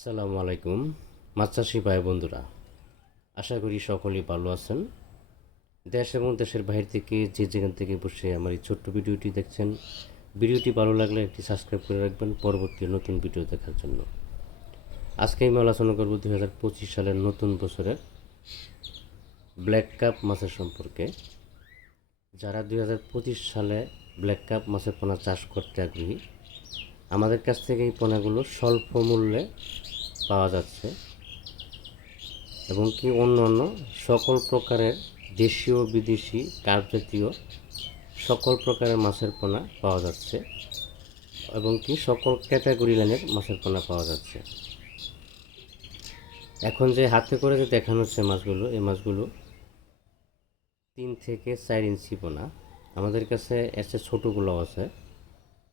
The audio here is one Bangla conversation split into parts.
আসসালামু আলাইকুম, মাছ ভাই বন্ধুরা। আশা করি সকলেই ভালো আছেন। দেশ এবং দেশের বাইরে থেকে যে যেখান থেকে বসে আমার এই ছোট্ট ভিডিওটি দেখছেন, ভিডিওটি ভালো লাগলে একটি সাবস্ক্রাইব করে রাখবেন পরবর্তী নতুন ভিডিও দেখার জন্য। আজকে আমি আলোচনা করব দুই হাজার পঁচিশ সালের নতুন বছরের ব্ল্যাক কাপ মাছের সম্পর্কে। যারা দুই হাজার পঁচিশ সালে ব্ল্যাক কাপ মাছের পোনা চাষ করতে আগ্রহী, আমাদের কাছ থেকে এই পোনাগুলো স্বল্প মূল্যে পাওয়া যাচ্ছে এবং কি অন্য অন্য সকল প্রকারের দেশীয় বিদেশি কার্প জাতীয় সকল প্রকারের মাছের পোনা পাওয়া যাচ্ছে এবং কি সকল ক্যাটাগরি লাইনের মাছের পোনা পাওয়া যাচ্ছে। এখন যে হাতে করে যে দেখানো হচ্ছে মাছগুলো, এই মাছগুলো তিন থেকে চার ইঞ্চি পোনা। আমাদের কাছে চেয়ে ছোটোগুলো আছে।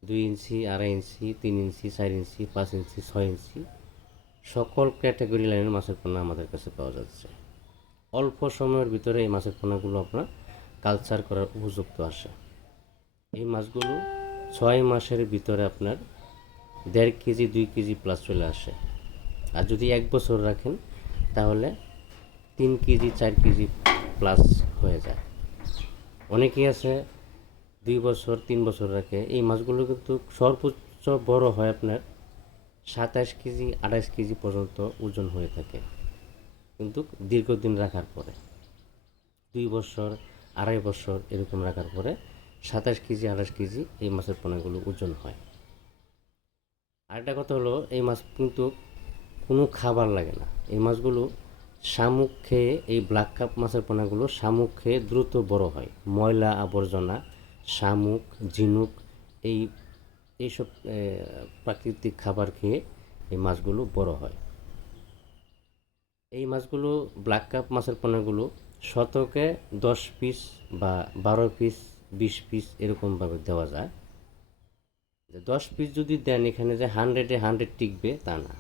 দুই ইঞ্চি, আড়াই ইঞ্চি, তিন ইঞ্চি, চার ইঞ্চি, পাঁচ ইঞ্চি, ছয় ইঞ্চি। সকল ক্যাটাগরি লাইনের মাছের পোনা আমাদের কাছে পাওয়া যাচ্ছে। অল্প সময়ের ভিতরে এই মাছের পোনাগুলো আপনার কালচার করার উপযুক্ত আসে। এই মাছগুলো ছয় মাসের ভিতরে আপনার দেড় কেজি, দুই কেজি প্লাস চলে আসে। আর যদি এক বছর রাখেন, তাহলে তিন কেজি, চার কেজি প্লাস হয়ে যায়। অনেকেই আছে দুই বছর, তিন বছর রাখে। এই মাছগুলো কিন্তু সর্বোচ্চ বড় হয় আপনার সাতাশ কেজি আঠাশ কেজি পর্যন্ত ওজন হয়ে থাকে। কিন্তু দীর্ঘদিন রাখার পরে, দুই বছর, আড়াই বছর এরকম রাখার পরে সাতাশ কেজি আঠাশ কেজি এই মাছের পোনাগুলো ওজন হয়। আরেকটা কথা হলো, এই মাছ কিন্তু কোনো খাবার লাগে না। এই মাছগুলো শামুক খেয়ে, এই ব্ল্যাক কাপ মাছের পোনাগুলো শামুক খেয়ে দ্রুত বড় হয়। ময়লা আবর্জনা, শামুক, ঝিনুক, এই এইসব প্রাকৃতিক খাবার খেয়ে এই মাছগুলো বড় হয়। এই মাছগুলো ব্ল্যাক কাপ মাছের পোনাগুলো শতকে দশ পিস বা বারো পিস বিশ পিস এরকমভাবে দেওয়া যায়। দশ পিস যদি দেন, এখানে যে হান্ড্রেডে হান্ড্রেড টিকবে, তা না।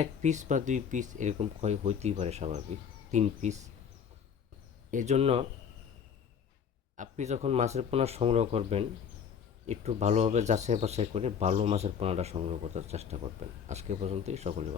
এক পিস বা দুই পিস এরকম ক্ষয় হইতেই পারে স্বাভাবিক, তিন পিস এজন্য আপনি যখন মাছের পোনা সংগ্রহ করবেন একটু ভালোভাবে যাচাই বাছাই করে ভালো মাছের পোনাটা সংগ্রহ করার চেষ্টা করবেন। আজকে পর্যন্তই, সকলে ভালো